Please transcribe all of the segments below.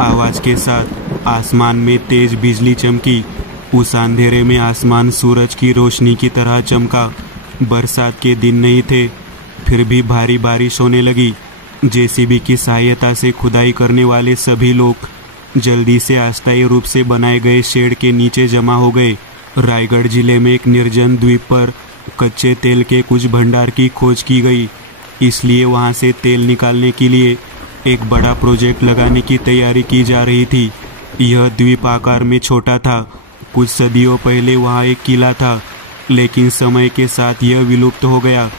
आवाज के साथ आसमान में तेज बिजली चमकी। उस अंधेरे में आसमान सूरज की रोशनी की तरह चमका। बरसात के दिन नहीं थे, फिर भी भारी बारिश होने लगी। जेसीबी की सहायता से खुदाई करने वाले सभी लोग जल्दी से अस्थायी रूप से बनाए गए शेड के नीचे जमा हो गए। रायगढ़ जिले में एक निर्जन द्वीप पर कच्चे तेल के कुछ भंडार की खोज की गई, इसलिए वहां से तेल निकालने के लिए एक बड़ा प्रोजेक्ट लगाने की तैयारी की जा रही थी। यह द्वीप आकार में छोटा था। कुछ सदियों पहले वहां एक किला था, लेकिन समय के साथ यह विलुप्त हो गया।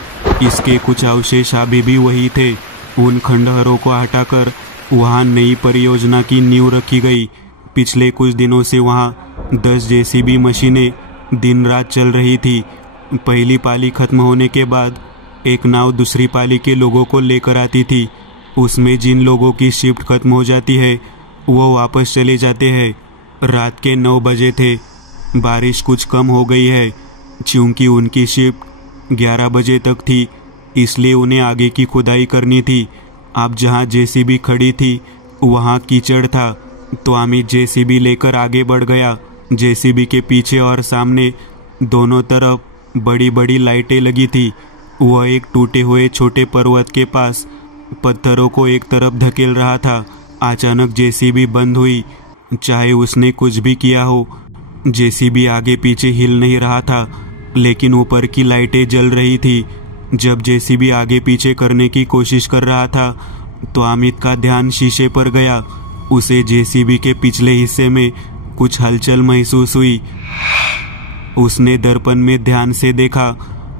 इसके कुछ अवशेष अभी भी वही थे। उन खंडहरों को हटाकर वहां नई परियोजना की नींव रखी गई। पिछले कुछ दिनों से वहां 10 जेसीबी मशीनें दिन रात चल रही थी। पहली पाली खत्म होने के बाद एक नाव दूसरी पाली के लोगों को लेकर आती थी। उसमें जिन लोगों की शिफ्ट खत्म हो जाती है वो वापस चले जाते हैं। रात के 9 बजे थे। बारिश कुछ कम हो गई है। चूंकि उनकी शिफ्ट 11 बजे तक थी, इसलिए उन्हें आगे की खुदाई करनी थी। अब जहां जेसीबी खड़ी थी वहां कीचड़ था, तो अमित जेसीबी लेकर आगे बढ़ गया। जेसीबी के पीछे और सामने दोनों तरफ बड़ी बड़ी लाइटें लगी थी। वह एक टूटे हुए छोटे पर्वत के पास पत्थरों को एक तरफ धकेल रहा था। अचानक जेसीबी बंद हुई। चाहे उसने कुछ भी किया हो, जेसीबी आगे पीछे हिल नहीं रहा था, लेकिन ऊपर की लाइटें जल रही थी। जब जेसीबी आगे पीछे करने की कोशिश कर रहा था तो अमित का ध्यान शीशे पर गया। उसे जेसीबी के पिछले हिस्से में कुछ हलचल महसूस हुई। उसने दर्पण में ध्यान से देखा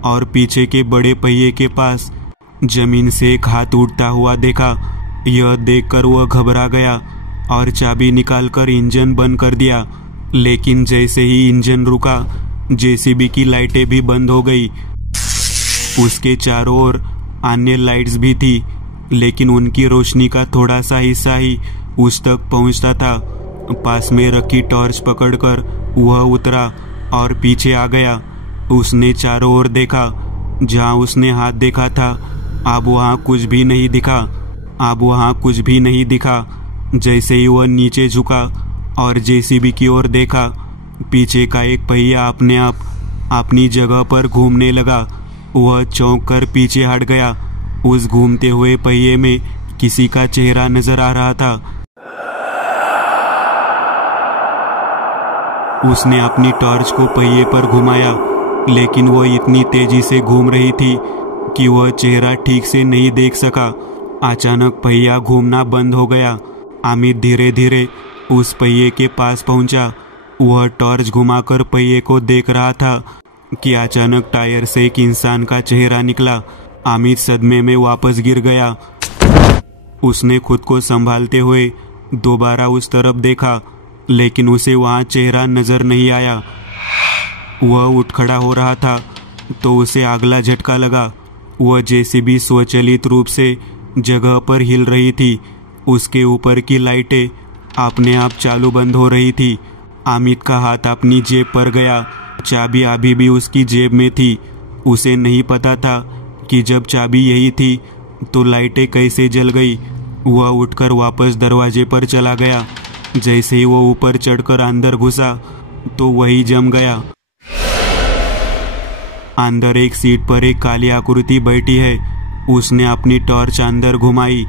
और पीछे के बड़े पहिए के पास जमीन से एक हाथ उठता हुआ देखा। यह देखकर वह घबरा गया और चाबी निकालकर इंजन बंद कर दिया। लेकिन जैसे ही इंजन रुका, जेसीबी की लाइटें भी बंद हो गई। उसके चारों ओर अन्य लाइट्स भी थी, लेकिन उनकी रोशनी का थोड़ा सा हिस्सा ही उस तक पहुंचता था। पास में रखी टॉर्च पकड़कर वह उतरा और पीछे आ गया। उसने चारों ओर देखा। जहां उसने हाथ देखा था अब वहां कुछ भी नहीं दिखा। जैसे ही वह नीचे झुका और जेसीबी की ओर देखा, पीछे का एक पहिया अपने आप अपनी जगह पर घूमने लगा। वह चौंक कर पीछे हट गया। उस घूमते हुए पहिए में किसी का चेहरा नजर आ रहा था। उसने अपनी टॉर्च को पहिए पर घुमाया, लेकिन वह इतनी तेजी से घूम रही थी कि वह चेहरा ठीक से नहीं देख सका। अचानक पहिया घूमना बंद हो गया। अमित धीरे धीरे उस पहिए के पास पहुंचा। वह टॉर्च घुमाकर पहिए को देख रहा था कि अचानक टायर से एक इंसान का चेहरा निकला। अमित सदमे में वापस गिर गया। उसने खुद को संभालते हुए दोबारा उस तरफ देखा, लेकिन उसे वहां चेहरा नजर नहीं आया। वह उठ खड़ा हो रहा था तो उसे अगला झटका लगा। वह जेसीबी स्वचालित रूप से जगह पर हिल रही थी। उसके ऊपर की लाइटें अपने आप चालू बंद हो रही थी। अमित का हाथ अपनी जेब पर गया। चाबी अभी भी उसकी जेब में थी। उसे नहीं पता था कि जब चाबी यही थी तो लाइटें कैसे जल गई। वह उठकर वापस दरवाजे पर चला गया। जैसे ही वो ऊपर चढ़कर अंदर घुसा तो वही जम गया। अंदर एक सीट पर एक काली आकृति बैठी है। उसने अपनी टॉर्च अंदर घुमाई,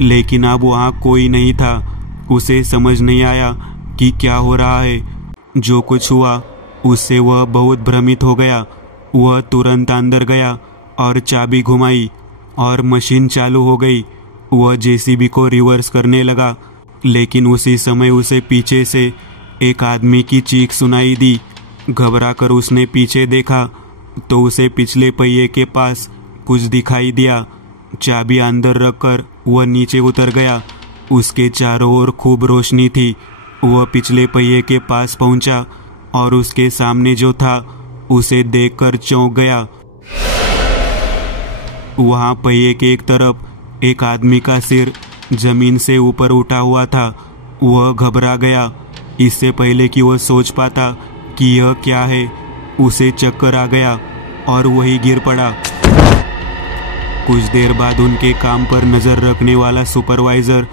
लेकिन अब वहां कोई नहीं था। उसे समझ नहीं आया कि क्या हो रहा है। जो कुछ हुआ उससे वह बहुत भ्रमित हो गया। वह तुरंत अंदर गया और चाबी घुमाई और मशीन चालू हो गई। वह जेसीबी को रिवर्स करने लगा, लेकिन उसी समय उसे पीछे से एक आदमी की चीख सुनाई दी। घबराकर उसने पीछे देखा तो उसे पिछले पहिए के पास कुछ दिखाई दिया। चाबी अंदर रखकर वह नीचे उतर गया। उसके चारों ओर खूब रोशनी थी। वह पिछले पहिए के पास पहुंचा और उसके सामने जो था उसे देखकर चौंक गया। वहां पहिए के एक तरफ एक आदमी का सिर जमीन से ऊपर उठा हुआ था। वह घबरा गया। इससे पहले कि वह सोच पाता कि यह क्या है, उसे चक्कर आ गया और वही गिर पड़ा। कुछ देर बाद उनके काम पर नजर रखने वाला सुपरवाइजर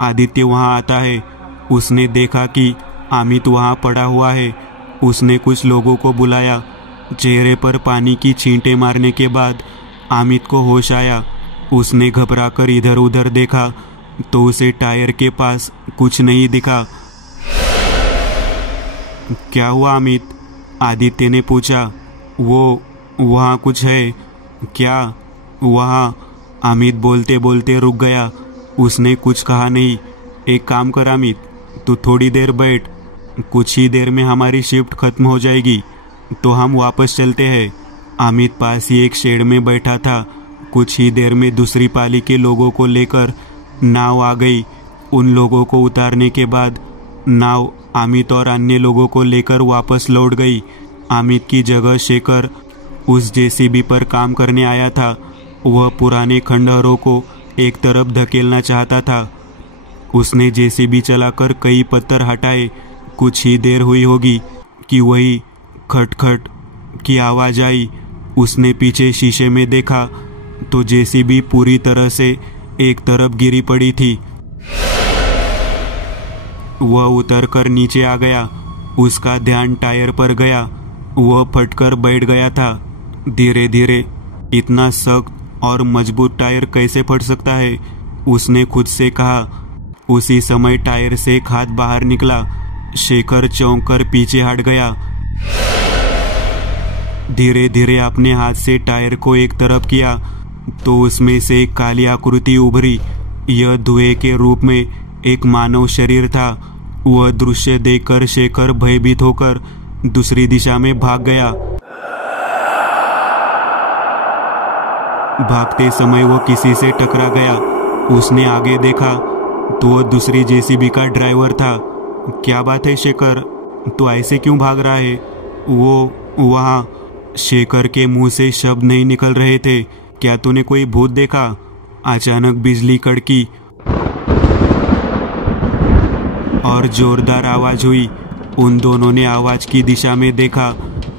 आदित्य वहां आता है। उसने देखा कि अमित वहां पड़ा हुआ है। उसने कुछ लोगों को बुलाया। चेहरे पर पानी की छींटे मारने के बाद अमित को होश आया। उसने घबराकर इधर उधर देखा तो उसे टायर के पास कुछ नहीं दिखा। क्या हुआ अमित? आदित्य ने पूछा। वो वहाँ कुछ है क्या? वहाँ? अमित बोलते बोलते रुक गया। उसने कुछ कहा नहीं। एक काम कर अमित, तू थोड़ी देर बैठ। कुछ ही देर में हमारी शिफ्ट खत्म हो जाएगी तो हम वापस चलते हैं। अमित पास ही एक शेड में बैठा था। कुछ ही देर में दूसरी पाली के लोगों को लेकर नाव आ गई। उन लोगों को उतारने के बाद नाव अमित और अन्य लोगों को लेकर वापस लौट गई। अमित की जगह शेखर उस जेसीबी पर काम करने आया था। वह पुराने खंडहरों को एक तरफ धकेलना चाहता था। उसने जेसीबी चलाकर कई पत्थर हटाए। कुछ ही देर हुई होगी कि वही खटखट की आवाज आई। उसने पीछे शीशे में देखा तो जेसीबी पूरी तरह से एक तरफ गिरी पड़ी थी। वह उतरकर नीचे आ गया। उसका ध्यान टायर पर गया। वह फटकर बैठ गया था। धीरे धीरे इतना सख्त और मजबूत टायर कैसे फट सकता है, उसने खुद से कहा। उसी समय टायर से एक हाथ बाहर निकला। शेखर चौंक कर पीछे हट गया। धीरे धीरे अपने हाथ से टायर को एक तरफ किया तो उसमें से एक काली आकृति उभरी। यह धुएं के रूप में एक मानव शरीर था। वह दृश्य देखकर शेखर भयभीत होकर दूसरी दिशा में भाग गया। भागते समय वह किसी से टकरा गया। उसने आगे देखा तो वह दूसरी जेसीबी का ड्राइवर था। क्या बात है शेखर, तो ऐसे क्यों भाग रहा है? वो वहाँ। शेखर के मुंह से शब्द नहीं निकल रहे थे। क्या तूने कोई भूत देखा? अचानक बिजली कड़की और जोरदार आवाज हुई। उन दोनों ने आवाज की दिशा में देखा।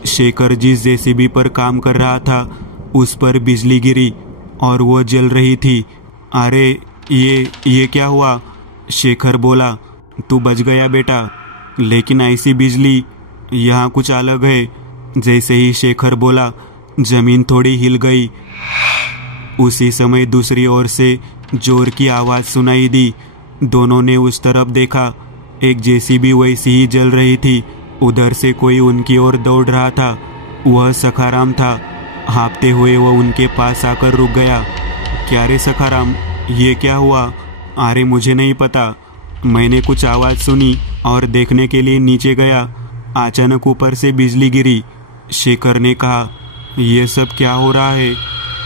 शेखर जिस जेसीबी पर काम कर रहा था उस पर बिजली गिरी और वो जल रही थी। अरे ये क्या हुआ? शेखर बोला। तू बच गया बेटा, लेकिन ऐसी बिजली, यहाँ कुछ अलग है। जैसे ही शेखर बोला जमीन थोड़ी हिल गई। उसी समय दूसरी ओर से जोर की आवाज सुनाई दी। दोनों ने उस तरफ देखा। एक जेसीबी वैसी ही जल रही थी। उधर से कोई उनकी ओर दौड़ रहा था। वह सखाराम था। हाँफते हुए वह उनके पास आकर रुक गया। क्या रे सखाराम, ये क्या हुआ? अरे मुझे नहीं पता, मैंने कुछ आवाज सुनी और देखने के लिए नीचे गया। अचानक ऊपर से बिजली गिरी। शेखर ने कहा। यह सब क्या हो रहा है?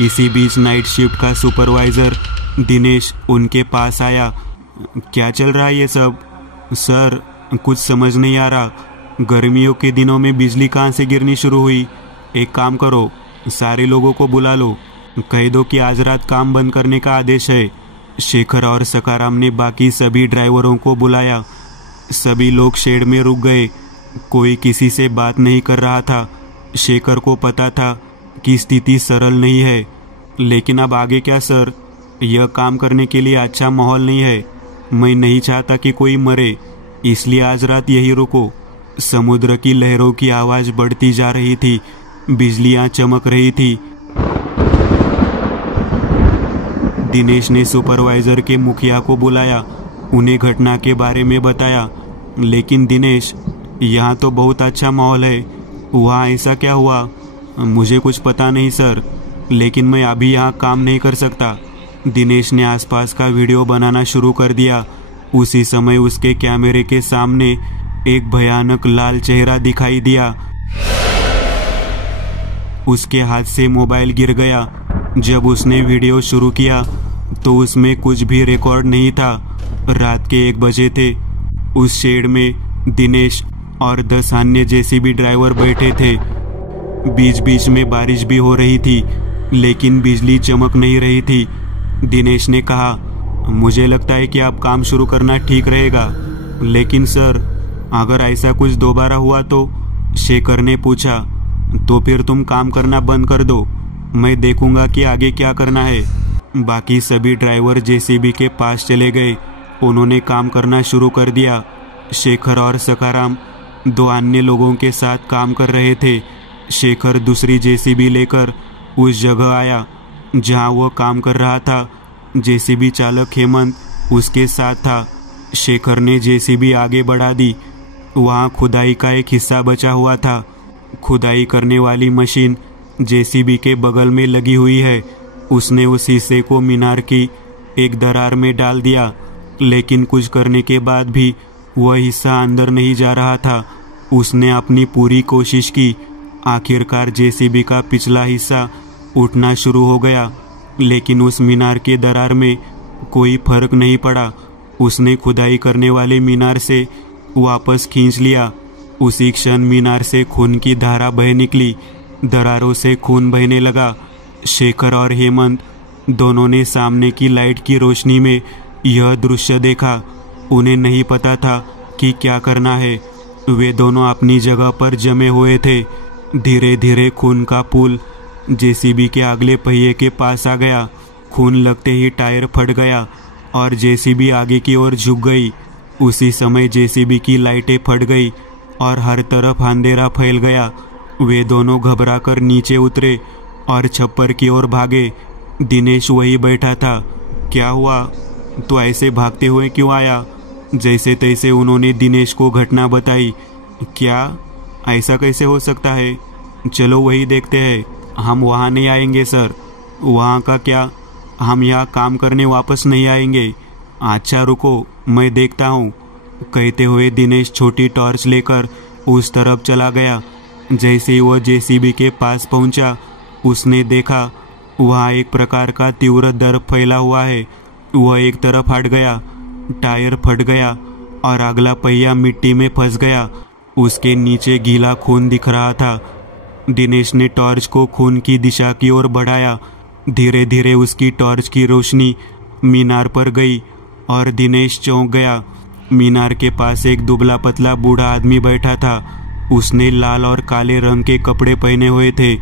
इसी बीच नाइट शिफ्ट का सुपरवाइजर दिनेश उनके पास आया। क्या चल रहा है ये सब? सर, कुछ समझ नहीं आ रहा। गर्मियों के दिनों में बिजली कहाँ से गिरनी शुरू हुई? एक काम करो, सारे लोगों को बुला लो, कह दो कि आज रात काम बंद करने का आदेश है। शेखर और सखाराम ने बाकी सभी ड्राइवरों को बुलाया। सभी लोग शेड में रुक गए। कोई किसी से बात नहीं कर रहा था। शेखर को पता था कि स्थिति सरल नहीं है, लेकिन अब आगे क्या सर? यह काम करने के लिए अच्छा माहौल नहीं है। मैं नहीं चाहता कि कोई मरे, इसलिए आज रात यही रुको। समुद्र की लहरों की आवाज बढ़ती जा रही थी। बिजलियां चमक रही थी। दिनेश ने सुपरवाइजर के मुखिया को बुलाया। उन्हें घटना के बारे में बताया। लेकिन दिनेश, यहाँ तो बहुत अच्छा माहौल है, वहाँ ऐसा क्या हुआ? मुझे कुछ पता नहीं सर, लेकिन मैं अभी यहाँ काम नहीं कर सकता। दिनेश ने आसपास का वीडियो बनाना शुरू कर दिया। उसी समय उसके कैमरे के सामने एक भयानक लाल चेहरा दिखाई दिया। उसके हाथ से मोबाइल गिर गया। जब उसने वीडियो शुरू किया तो उसमें कुछ भी रिकॉर्ड नहीं था। रात के 1 बजे थे। उस शेड में दिनेश और 10 अन्य जेसीबी ड्राइवर बैठे थे। बीच बीच में बारिश भी हो रही थी, लेकिन बिजली चमक नहीं रही थी। दिनेश ने कहा, मुझे लगता है कि आप काम शुरू करना ठीक रहेगा, लेकिन सर, अगर ऐसा कुछ दोबारा हुआ तो? शेखर ने पूछा। तो फिर तुम काम करना बंद कर दो, मैं देखूंगा कि आगे क्या करना है। बाकी सभी ड्राइवर जेसीबी के पास चले गए। उन्होंने काम करना शुरू कर दिया। शेखर और सकाराम 2 अन्य लोगों के साथ काम कर रहे थे। शेखर दूसरी जेसीबी लेकर उस जगह आया जहां वह काम कर रहा था। जेसीबी चालक हेमंत उसके साथ था। शेखर ने जेसीबी आगे बढ़ा दी। वहां खुदाई का एक हिस्सा बचा हुआ था। खुदाई करने वाली मशीन जेसीबी के बगल में लगी हुई है। उसने उस हिस्से को मीनार की एक दरार में डाल दिया, लेकिन कुछ करने के बाद भी वह हिस्सा अंदर नहीं जा रहा था। उसने अपनी पूरी कोशिश की। आखिरकार जेसीबी का पिछला हिस्सा उठना शुरू हो गया, लेकिन उस मीनार के दरार में कोई फर्क नहीं पड़ा। उसने खुदाई करने वाले मीनार से वापस खींच लिया। उसी क्षण मीनार से खून की धारा बह निकली। दरारों से खून बहने लगा। शेखर और हेमंत दोनों ने सामने की लाइट की रोशनी में यह दृश्य देखा। उन्हें नहीं पता था कि क्या करना है। वे दोनों अपनी जगह पर जमे हुए थे। धीरे धीरे खून का पुल जेसीबी के अगले पहिए के पास आ गया। खून लगते ही टायर फट गया और जेसीबी आगे की ओर झुक गई। उसी समय जेसीबी की लाइटें फट गई और हर तरफ अंधेरा फैल गया। वे दोनों घबराकर नीचे उतरे और छप्पर की ओर भागे। दिनेश वही बैठा था। क्या हुआ? तो ऐसे भागते हुए क्यों आया? जैसे तैसे उन्होंने दिनेश को घटना बताई। क्या? ऐसा कैसे हो सकता है? चलो वही देखते हैं। हम वहाँ नहीं आएंगे सर। वहाँ का क्या? हम यहाँ काम करने वापस नहीं आएंगे। अच्छा रुको, मैं देखता हूँ। कहते हुए दिनेश छोटी टॉर्च लेकर उस तरफ चला गया। जैसे ही वह जेसीबी के पास पहुंचा, उसने देखा वहाँ एक प्रकार का तीव्र दर्द फैला हुआ है। वह एक तरफ हट गया, टायर फट गया और अगला पहिया मिट्टी में फंस गया। उसके नीचे गीला खून दिख रहा था। दिनेश ने टॉर्च को खून की दिशा की ओर बढ़ाया। धीरे धीरे उसकी टॉर्च की रोशनी मीनार पर गई और दिनेश चौंक गया। मीनार के पास एक दुबला पतला बूढ़ा आदमी बैठा था। उसने लाल और काले रंग के कपड़े पहने हुए थे।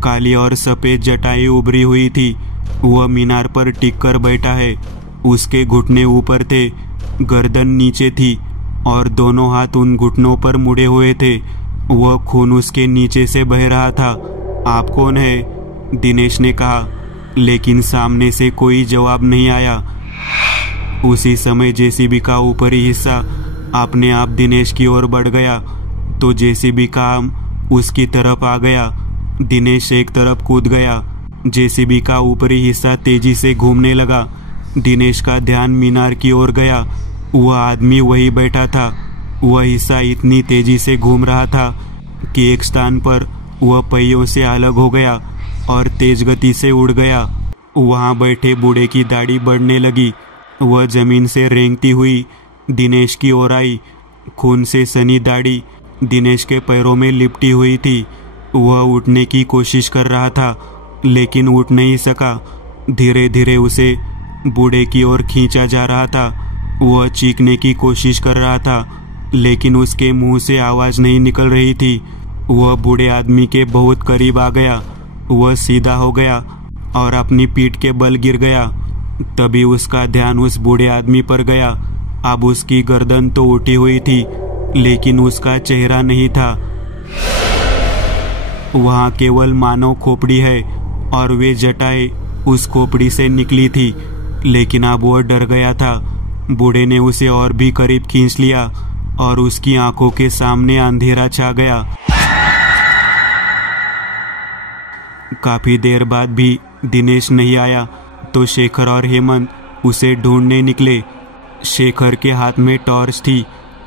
काली और सफ़ेद जटाएं उभरी हुई थी। वह मीनार पर टिककर बैठा है। उसके घुटने ऊपर थे, गर्दन नीचे थी और दोनों हाथ उन घुटनों पर मुड़े हुए थे। वह खून उसके नीचे से बह रहा था। आप कौन है? दिनेश ने कहा, लेकिन सामने से कोई जवाब नहीं आया। उसी समय जेसीबी का ऊपरी हिस्सा अपने आप दिनेश की ओर बढ़ गया तो जेसीबी का आर्म उसकी तरफ आ गया। दिनेश एक तरफ कूद गया। जेसीबी का ऊपरी हिस्सा तेजी से घूमने लगा। दिनेश का ध्यान मीनार की ओर गया। वह आदमी वही बैठा था। वह हिस्सा इतनी तेजी से घूम रहा था कि एक स्थान पर वह पहियों से अलग हो गया और तेज गति से उड़ गया। वहां बैठे बूढ़े की दाढ़ी बढ़ने लगी। वह जमीन से रेंगती हुई दिनेश की ओर आई। खून से सनी दाढ़ी दिनेश के पैरों में लिपटी हुई थी। वह उठने की कोशिश कर रहा था, लेकिन उठ नहीं सका। धीरे धीरे उसे बूढ़े की ओर खींचा जा रहा था। वह चीखने की कोशिश कर रहा था, लेकिन उसके मुंह से आवाज़ नहीं निकल रही थी। वह बूढ़े आदमी के बहुत करीब आ गया। वह सीधा हो गया और अपनी पीठ के बल गिर गया। तभी उसका ध्यान उस बूढ़े आदमी पर गया। अब उसकी गर्दन तो उठी हुई थी, लेकिन उसका चेहरा नहीं था। वहाँ केवल मानव खोपड़ी है और वे जटाएं उस खोपड़ी से निकली थी। लेकिन अब वह डर गया था। बूढ़े ने उसे और भी करीब खींच लिया और उसकी आंखों के सामने अंधेरा छा गया। काफी देर बाद भी दिनेश नहीं आया तो शेखर और हेमंत उसे ढूंढने निकले। शेखर के हाथ में टॉर्च थी।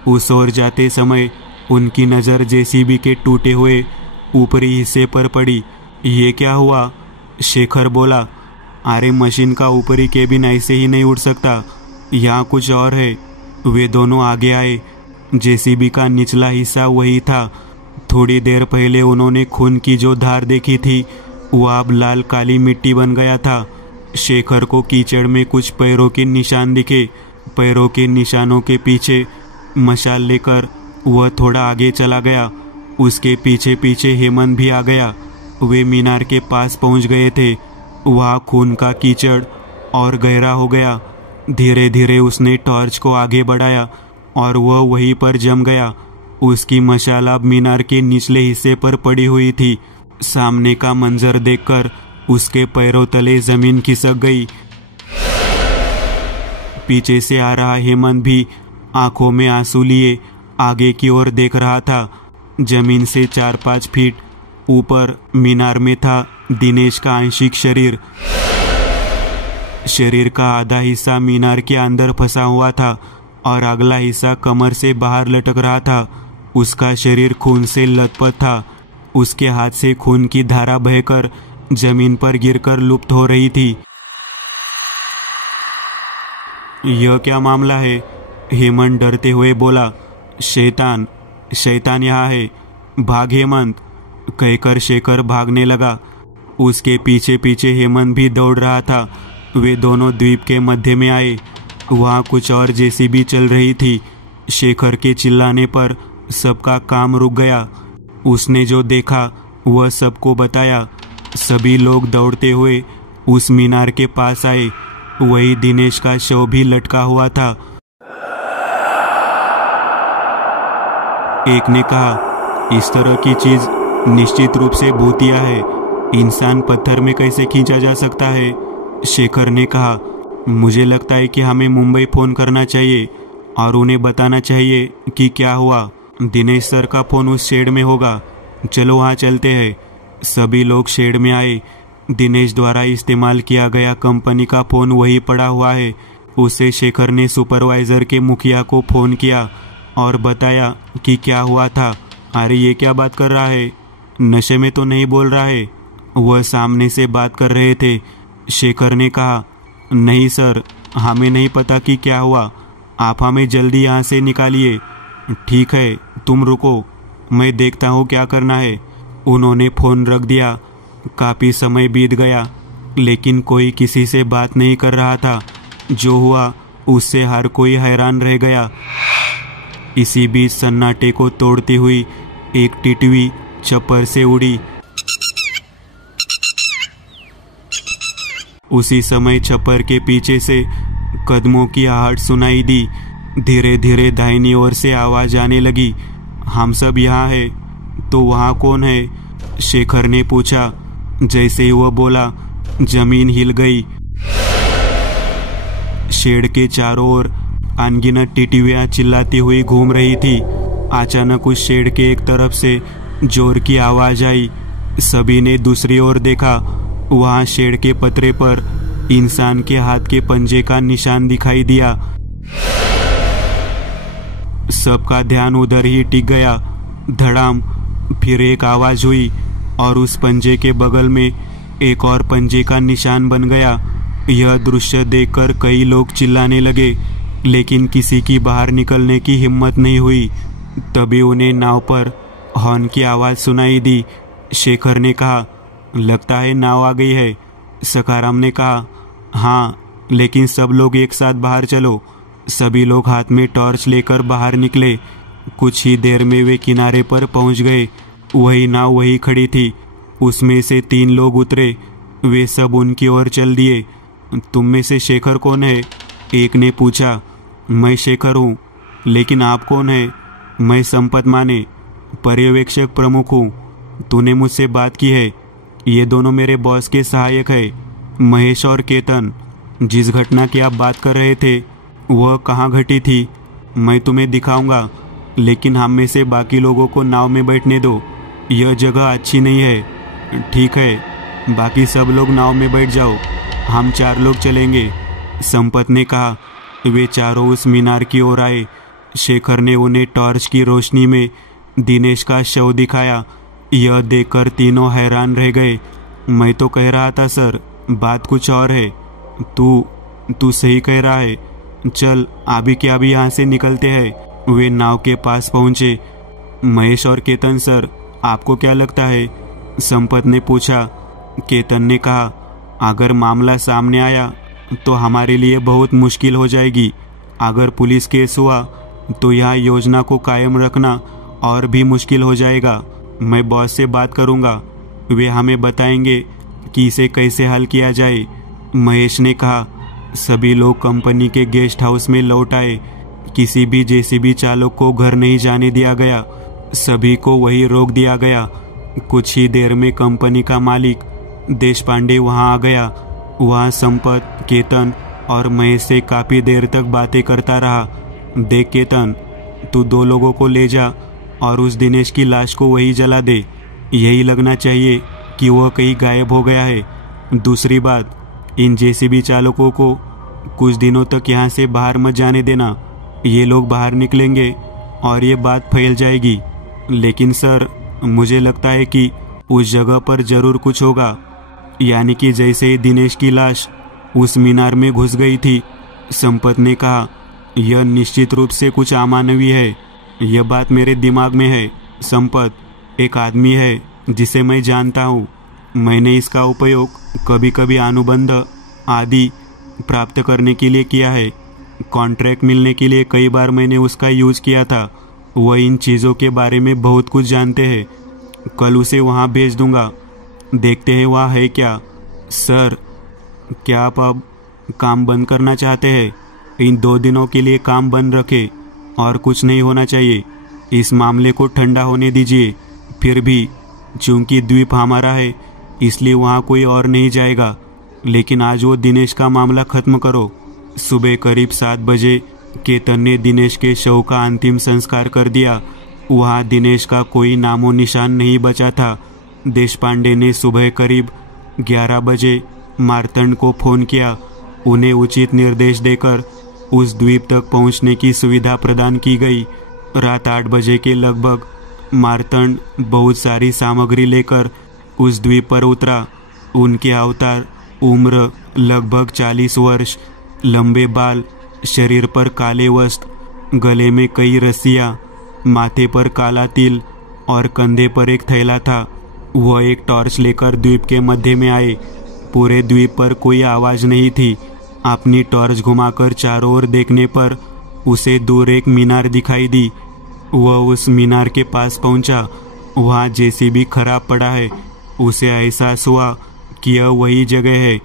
उस ओर जाते समय उनकी नज़र जेसीबी के टूटे हुए ऊपरी हिस्से पर पड़ी। ये क्या हुआ? शेखर बोला, अरे मशीन का ऊपरी केबिन ऐसे ही नहीं उड़ सकता, यहाँ कुछ और है। वे दोनों आगे आए। जेसीबी का निचला हिस्सा वही था। थोड़ी देर पहले उन्होंने खून की जो धार देखी थी वह अब लाल काली मिट्टी बन गया था। शेखर को कीचड़ में कुछ पैरों के निशान दिखे। पैरों के निशानों के पीछे मशाल लेकर वह थोड़ा आगे चला गया। उसके पीछे पीछे हेमंत भी आ गया। वे मीनार के पास पहुंच गए थे। वहाँ खून का कीचड़ और गहरा हो गया। धीरे धीरे उसने टॉर्च को आगे बढ़ाया और वह वहीं पर जम गया। उसकी मशाल अब मीनार के निचले हिस्से पर पड़ी हुई थी। सामने का मंजर देखकर उसके पैरों तले जमीन खिसक गई। पीछे से आ रहा हेमंत भी आंखों में आंसू लिए आगे की ओर देख रहा था। जमीन से 4-5 फीट ऊपर मीनार में था दिनेश का आंशिक शरीर। शरीर का आधा हिस्सा मीनार के अंदर फंसा हुआ था और अगला हिस्सा कमर से बाहर लटक रहा था। उसका शरीर खून से लथपथ था। उसके हाथ से खून की धारा बहकर जमीन पर गिरकर लुप्त हो रही थी। यह क्या मामला है? हेमंत डरते हुए बोला। शैतान, शैतान यहाँ है, भाग हेमंत, कहकर शेखर भागने लगा। उसके पीछे पीछे हेमंत भी दौड़ रहा था। वे दोनों द्वीप के मध्य में आए। वहाँ कुछ और जेसीबी चल रही थी। शेखर के चिल्लाने पर सबका काम रुक गया। उसने जो देखा वह सबको बताया। सभी लोग दौड़ते हुए उस मीनार के पास आए। वही दिनेश का शव भी लटका हुआ था। एक ने कहा, इस तरह की चीज निश्चित रूप से भूतिया है। इंसान पत्थर में कैसे खींचा जा सकता है? शेखर ने कहा, मुझे लगता है कि हमें मुंबई फोन करना चाहिए और उन्हें बताना चाहिए कि क्या हुआ। दिनेश सर का फोन उस शेड में होगा। चलो वहाँ चलते हैं। सभी लोग शेड में आए। दिनेश द्वारा इस्तेमाल किया गया कंपनी का फोन वही पड़ा हुआ है। उसे शेखर ने सुपरवाइजर के मुखिया को फोन किया और बताया कि क्या हुआ था। अरे ये क्या बात कर रहा है? नशे में तो नहीं बोल रहा है। वह सामने से बात कर रहे थे। शेखर ने कहा, नहीं सर, हमें नहीं पता कि क्या हुआ। आप हमें जल्दी यहाँ से निकालिए। ठीक है, तुम रुको, मैं देखता हूँ क्या करना है। उन्होंने फोन रख दिया। काफ़ी समय बीत गया लेकिन कोई किसी से बात नहीं कर रहा था। जो हुआ उससे हर कोई हैरान रह गया। इसी बीच सन्नाटे को तोड़ती हुई एक टिटवी छप्पर से उड़ी। उसी समय छप्पर के पीछे से कदमों की आहट सुनाई दी। धीरे धीरे दाहिनी ओर से आवाज आने लगी। हम सब यहाँ हैं। तो वहाँ कौन है? शेखर ने पूछा। जैसे ही वह बोला, जमीन हिल गई। शेड के चारों ओर अनगिनत टिटवियां चिल्लाती हुई घूम रही थी। अचानक उस शेड के एक तरफ से जोर की आवाज आई। सभी ने दूसरी ओर देखा। वहां शेड के पतरे पर इंसान के हाथ के पंजे का निशान दिखाई दिया। सबका ध्यान उधर ही टिक गया। धड़ाम, फिर एक आवाज हुई और उस पंजे के बगल में एक और पंजे का निशान बन गया। यह दृश्य देखकर कई लोग चिल्लाने लगे लेकिन किसी की बाहर निकलने की हिम्मत नहीं हुई। तभी उन्हें नाव पर हॉर्न की आवाज सुनाई दी। शेखर ने कहा, लगता है नाव आ गई है। सखाराम ने कहा, हाँ, लेकिन सब लोग एक साथ बाहर चलो। सभी लोग हाथ में टॉर्च लेकर बाहर निकले। कुछ ही देर में वे किनारे पर पहुंच गए। वही नाव वही खड़ी थी। उसमें से 3 लोग उतरे। वे सब उनकी ओर चल दिए। तुम में से शेखर कौन है? एक ने पूछा। मैं शेखर हूँ। लेकिन आप कौन है? मैं संपत माने, पर्यवेक्षक प्रमुख हूँ। तूने मुझसे बात की है। ये दोनों मेरे बॉस के सहायक है, महेश और केतन। जिस घटना की आप बात कर रहे थे वह कहाँ घटी थी मैं तुम्हें दिखाऊंगा, लेकिन हम में से बाकी लोगों को नाव में बैठने दो। यह जगह अच्छी नहीं है। ठीक है, बाकी सब लोग नाव में बैठ जाओ, हम 4 लोग चलेंगे, संपत ने कहा। वे चारों उस मीनार की ओर आए। शेखर ने उन्हें टॉर्च की रोशनी में दिनेश का शव दिखाया। यह देखकर तीनों हैरान रह गए। मैं तो कह रहा था सर, बात कुछ और है। तू सही कह रहा है। चल अभी के अभी यहाँ से निकलते हैं। वे नाव के पास पहुंचे। महेश और केतन सर, आपको क्या लगता है? संपत ने पूछा। केतन ने कहा, अगर मामला सामने आया तो हमारे लिए बहुत मुश्किल हो जाएगी। अगर पुलिस केस हुआ तो यह योजना को कायम रखना और भी मुश्किल हो जाएगा। मैं बॉस से बात करूंगा, वे हमें बताएंगे कि इसे कैसे हल किया जाए। महेश ने कहा, सभी लोग कंपनी के गेस्ट हाउस में लौट आए। किसी भी जेसीबी चालक को घर नहीं जाने दिया गया, सभी को वही रोक दिया गया। कुछ ही देर में कंपनी का मालिक देशपांडे वहां आ गया। वहां संपत, केतन और महेश से काफी देर तक बातें करता रहा। देख केतन, तू 2 लोगों को ले जा और उस दिनेश की लाश को वही जला दे। यही लगना चाहिए कि वह कहीं गायब हो गया है। दूसरी बात, इन जेसीबी चालकों को कुछ दिनों तक यहाँ से बाहर मत जाने देना। ये लोग बाहर निकलेंगे और ये बात फैल जाएगी। लेकिन सर, मुझे लगता है कि उस जगह पर जरूर कुछ होगा। यानी कि जैसे ही दिनेश की लाश उस मीनार में घुस गई थी, संपत ने कहा, यह निश्चित रूप से कुछ अमानवीय है। यह बात मेरे दिमाग में है। संपत एक आदमी है जिसे मैं जानता हूँ। मैंने इसका उपयोग कभी कभी अनुबंध आदि प्राप्त करने के लिए किया है। कॉन्ट्रैक्ट मिलने के लिए कई बार मैंने उसका यूज किया था। वह इन चीज़ों के बारे में बहुत कुछ जानते हैं। कल उसे वहाँ भेज दूंगा, देखते हैं वहाँ है क्या। सर, क्या आप अब काम बंद करना चाहते हैं? इन 2 दिनों के लिए काम बंद रखें और कुछ नहीं होना चाहिए। इस मामले को ठंडा होने दीजिए। फिर भी चूंकि द्वीप हमारा है, इसलिए वहाँ कोई और नहीं जाएगा। लेकिन आज वो दिनेश का मामला खत्म करो। सुबह करीब 7 बजे केतन ने दिनेश के शव का अंतिम संस्कार कर दिया। वहाँ दिनेश का कोई नामो निशान नहीं बचा था। देशपांडे ने सुबह करीब 11 बजे मार्तंड को फोन किया। उन्हें उचित निर्देश देकर उस द्वीप तक पहुंचने की सुविधा प्रदान की गई। रात 8 बजे के लगभग मार्तंड बहुत सारी सामग्री लेकर उस द्वीप पर उतरा। उनके अवतार, उम्र लगभग 40 वर्ष, लंबे बाल, शरीर पर काले वस्त्र, गले में कई रस्सियाँ, माथे पर काला तिल और कंधे पर एक थैला था। वह एक टॉर्च लेकर द्वीप के मध्य में आए। पूरे द्वीप पर कोई आवाज नहीं थी। अपनी टॉर्च घुमाकर चारों ओर देखने पर उसे दूर एक मीनार दिखाई दी। वह उस मीनार के पास पहुंचा। वहाँ जेसीबी खराब पड़ा है। उसे एहसास हुआ कि यह वही जगह है।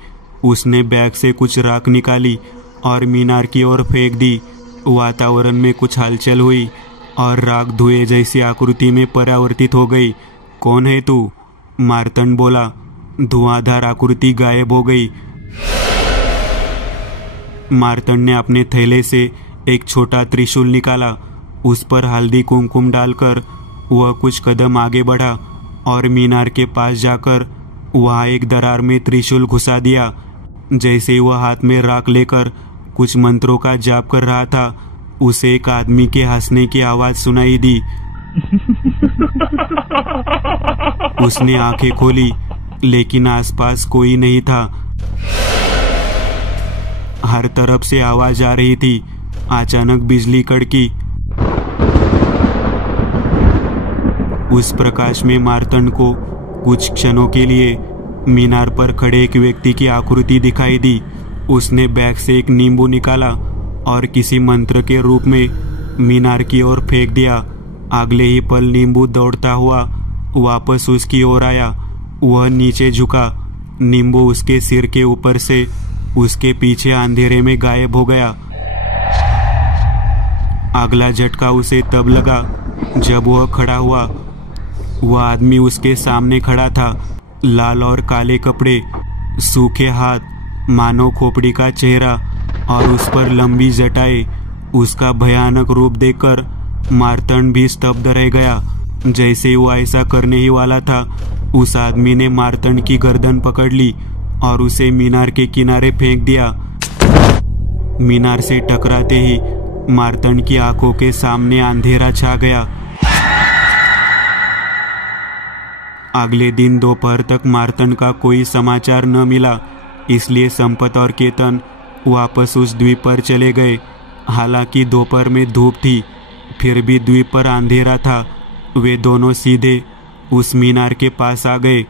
उसने बैग से कुछ राख निकाली और मीनार की ओर फेंक दी। वातावरण में कुछ हलचल हुई और राख धुएं जैसी आकृति में परावर्तित हो गई। कौन है तू? मार्तंड बोला। धुआंधार आकृति गायब हो गई। मार्तंड ने अपने थैले से एक छोटा त्रिशूल निकाला। उस पर हल्दी कुमकुम डालकर वह कुछ कदम आगे बढ़ा और मीनार के पास जाकर वहाँ एक दरार में त्रिशूल घुसा दिया। जैसे ही वह हाथ में राख लेकर कुछ मंत्रों का जाप कर रहा था, उसे एक आदमी के हंसने की आवाज सुनाई दी। उसने आंखें खोली, लेकिन आसपास कोई नहीं था। हर तरफ से आवाज आ रही थी। अचानक बिजली कड़की। उस प्रकाश में मार्तंड को कुछ क्षणों के लिए मीनार पर खड़े एक व्यक्ति की आकृति दिखाई दी। उसने बैग से एक नींबू निकाला और किसी मंत्र के रूप में मीनार की ओर फेंक दिया। अगले ही पल नींबू दौड़ता हुआ वापस उसकी ओर आया। वह नीचे झुका। नींबू उसके सिर के ऊपर से उसके पीछे अंधेरे में गायब हो गया। अगला झटका उसे तब लगा जब वह खड़ा हुआ। वह आदमी उसके सामने खड़ा था। लाल और काले कपड़े, सूखे हाथ, मानो खोपड़ी का चेहरा और उस पर लंबी जटाएं। उसका भयानक रूप देखकर मार्तंड भी स्तब्ध रह गया। जैसे वो ऐसा करने ही वाला था, उस आदमी ने मार्तंड की गर्दन पकड़ ली और उसे मीनार के किनारे फेंक दिया। मीनार से टकराते ही मार्तंड की आंखों के सामने अंधेरा छा गया। अगले दिन दोपहर तक मार्तंड का कोई समाचार न मिला, इसलिए संपत और केतन वापस उस द्वीप पर चले गए। हालांकि दोपहर में धूप थी, फिर भी द्वीप पर अंधेरा था। वे दोनों सीधे उस मीनार के पास आ गए।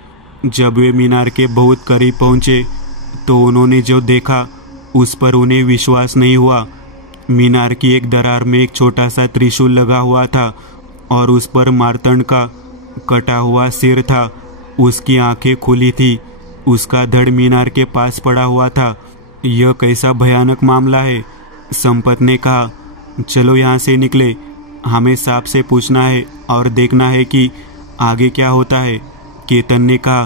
जब वे मीनार के बहुत करीब पहुंचे तो उन्होंने जो देखा उस पर उन्हें विश्वास नहीं हुआ। मीनार की एक दरार में एक छोटा सा त्रिशूल लगा हुआ था और उस पर मार्तंड का कटा हुआ सिर था। उसकी आंखें खुली थी। उसका धड़ मीनार के पास पड़ा हुआ था। यह कैसा भयानक मामला है। संपत ने कहा, चलो यहाँ से निकले, हमें सांप से पूछना है और देखना है कि आगे क्या होता है। केतन ने कहा।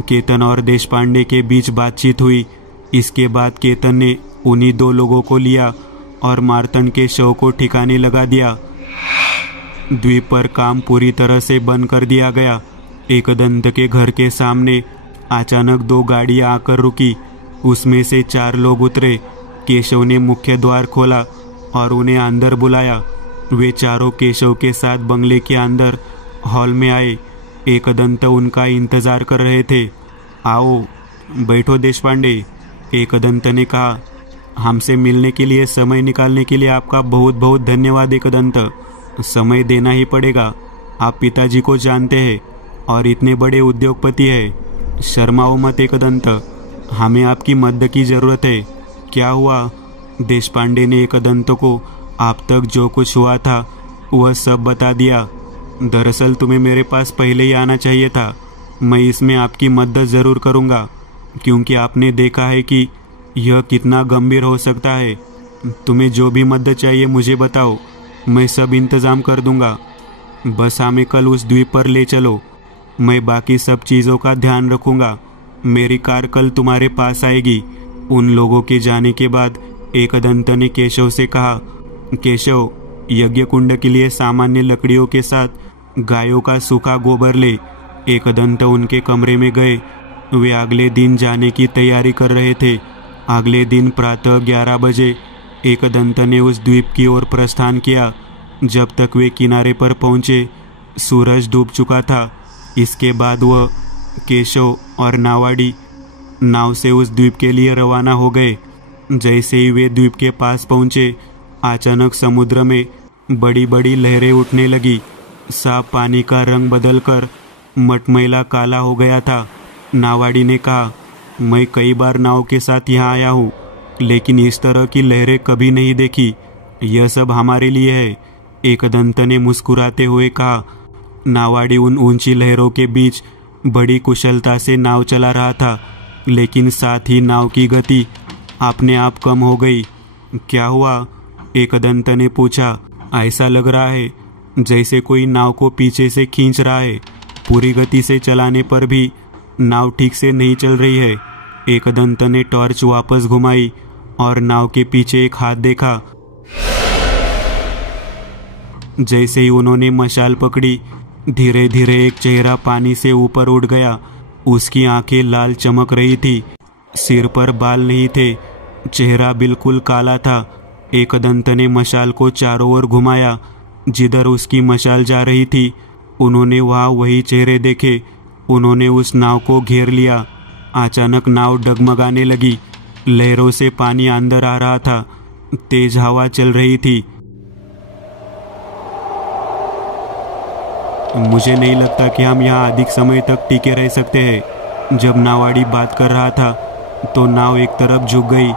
केतन और देशपांडे के बीच बातचीत हुई। इसके बाद केतन ने उन्हीं दो लोगों को लिया और मार्तंड के शव को ठिकाने लगा दिया। द्वीप पर काम पूरी तरह से बंद कर दिया गया। एकदंत के घर के सामने अचानक 2 गाड़ियां आकर रुकी। उसमें से 4 लोग उतरे। केशव ने मुख्य द्वार खोला और उन्हें अंदर बुलाया। वे चारों केशव के साथ बंगले के अंदर हॉल में आए। एकदंत उनका इंतजार कर रहे थे। आओ बैठो देशपांडे, एकदंत ने कहा। हमसे मिलने के लिए समय निकालने के लिए आपका बहुत बहुत धन्यवाद एकदंत। समय देना ही पड़ेगा, आप पिताजी को जानते हैं और इतने बड़े उद्योगपति हैं। शर्माओ मत एकदंत, हमें आपकी मदद की जरूरत है। क्या हुआ? देशपांडे ने एकदंत को आप तक जो कुछ हुआ था वह सब बता दिया। दरअसल तुम्हें मेरे पास पहले ही आना चाहिए था। मैं इसमें आपकी मदद ज़रूर करूँगा, क्योंकि आपने देखा है कि यह कितना गंभीर हो सकता है। तुम्हें जो भी मदद चाहिए मुझे बताओ, मैं सब इंतज़ाम कर दूँगा। बस हमें कल उस द्वीप पर ले चलो, मैं बाकी सब चीज़ों का ध्यान रखूँगा। मेरी कार कल तुम्हारे पास आएगी। उन लोगों के जाने के बाद एकदंत ने केशव से कहा, केशव, यज्ञ कुंड के लिए सामान्य लकड़ियों के साथ गायों का सूखा गोबर ले। एकदंत उनके कमरे में गए। वे अगले दिन जाने की तैयारी कर रहे थे। अगले दिन प्रातः 11 बजे एकदंत ने उस द्वीप की ओर प्रस्थान किया। जब तक वे किनारे पर पहुंचे सूरज डूब चुका था। इसके बाद वह, केशव और नावाडी नाव से उस द्वीप के लिए रवाना हो गए। जैसे ही वे द्वीप के पास पहुंचे, अचानक समुद्र में बड़ी बड़ी लहरें उठने लगी। साफ पानी का रंग बदलकर मटमैला काला हो गया था। नावाडी ने कहा, मैं कई बार नाव के साथ यहाँ आया हूँ, लेकिन इस तरह की लहरें कभी नहीं देखी। यह सब हमारे लिए है, एकदंत ने मुस्कुराते हुए कहा। नावाडी उन ऊंची लहरों के बीच बड़ी कुशलता से नाव चला रहा था, लेकिन साथ ही नाव की गति अपने आप कम हो गई। क्या हुआ? एकदंत ने पूछा। ऐसा लग रहा है जैसे कोई नाव को पीछे से खींच रहा है। पूरी गति से चलाने पर भी नाव ठीक से नहीं चल रही है। एकदंत ने टॉर्च वापस घुमाई और नाव के पीछे एक हाथ देखा। जैसे ही उन्होंने मशाल पकड़ी, धीरे धीरे एक चेहरा पानी से ऊपर उड़ गया। उसकी आंखें लाल चमक रही थी, सिर पर बाल नहीं थे, चेहरा बिल्कुल काला था। एकदंत ने मशाल को चारों ओर घुमाया। जिधर उसकी मशाल जा रही थी, उन्होंने वहाँ वही चेहरे देखे। उन्होंने उस नाव को घेर लिया। अचानक नाव डगमगाने लगी। लहरों से पानी अंदर आ रहा था। तेज हवा चल रही थी। मुझे नहीं लगता कि हम यहाँ अधिक समय तक टिके रह सकते हैं। जब नावाडी बात कर रहा था तो नाव एक तरफ झुक गई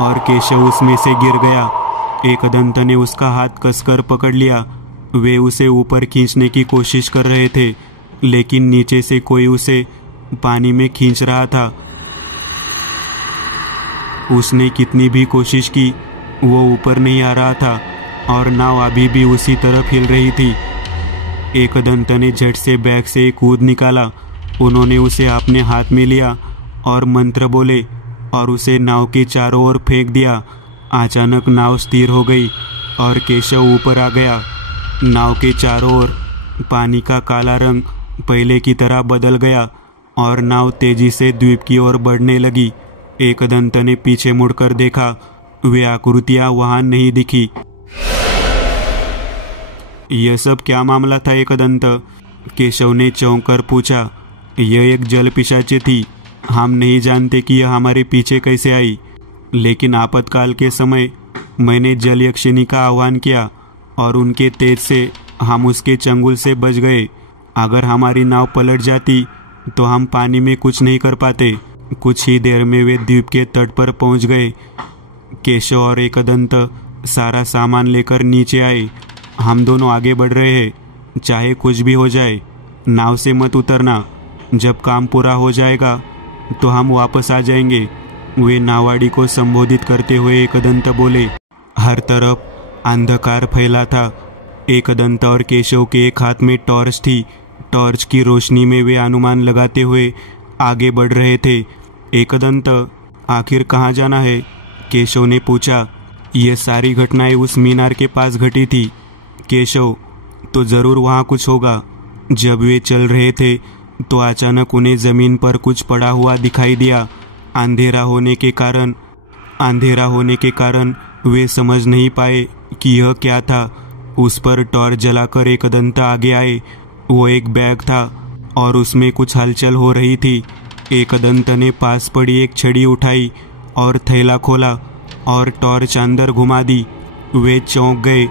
और केशव उसमें से गिर गया। एकदंत ने उसका हाथ कसकर पकड़ लिया। वे उसे ऊपर खींचने की कोशिश कर रहे थे, लेकिन नीचे से कोई उसे पानी में खींच रहा था। उसने कितनी भी कोशिश की, वो ऊपर नहीं आ रहा था और नाव अभी भी उसी तरफ हिल रही थी। एकदंत ने झट से बैग से एक कूद निकाला। उन्होंने उसे अपने हाथ में लिया और मंत्र बोले और उसे नाव के चारों ओर फेंक दिया। अचानक नाव स्थिर हो गई और केशव ऊपर आ गया। नाव के चारों ओर पानी का काला रंग पहले की तरह बदल गया और नाव तेजी से द्वीप की ओर बढ़ने लगी। एकदंत ने पीछे मुड़कर देखा। वे आकृतियां वहां नहीं दिखी। यह सब क्या मामला था एकदंत? केशव ने चौंक कर पूछा। यह एक जल पिशाची थी। हम नहीं जानते कि यह हमारे पीछे कैसे आई, लेकिन आपातकाल के समय मैंने जल यक्षिणी का आह्वान किया और उनके तेज से हम उसके चंगुल से बच गए। अगर हमारी नाव पलट जाती तो हम पानी में कुछ नहीं कर पाते। कुछ ही देर में वे द्वीप के तट पर पहुंच गए। केशव और एकदंत सारा सामान लेकर नीचे आए। हम दोनों आगे बढ़ रहे हैं, चाहे कुछ भी हो जाए। नाव से मत उतरना। जब काम पूरा हो जाएगा तो हम वापस आ जाएंगे। वे नावाडी को संबोधित करते हुए एकदंत बोले। हर तरफ अंधकार फैला था। एकदंत और केशव के एक हाथ में टॉर्च थी। टॉर्च की रोशनी में वे अनुमान लगाते हुए आगे बढ़ रहे थे। एकदंत, आखिर कहाँ जाना है? केशव ने पूछा। ये सारी घटनाएं उस मीनार के पास घटी थी। केशव, तो जरूर वहाँ कुछ होगा। जब वे चल रहे थे तो अचानक उन्हें जमीन पर कुछ पड़ा हुआ दिखाई दिया। अंधेरा होने के कारण वे समझ नहीं पाए कि यह क्या था। उस पर टॉर्च जलाकर एकदंत आगे आए। वो एक बैग था और उसमें कुछ हलचल हो रही थी। एकदंत ने पास पड़ी एक छड़ी उठाई और थैला खोला और टॉर्च अंदर घुमा दी। वे चौंक गए।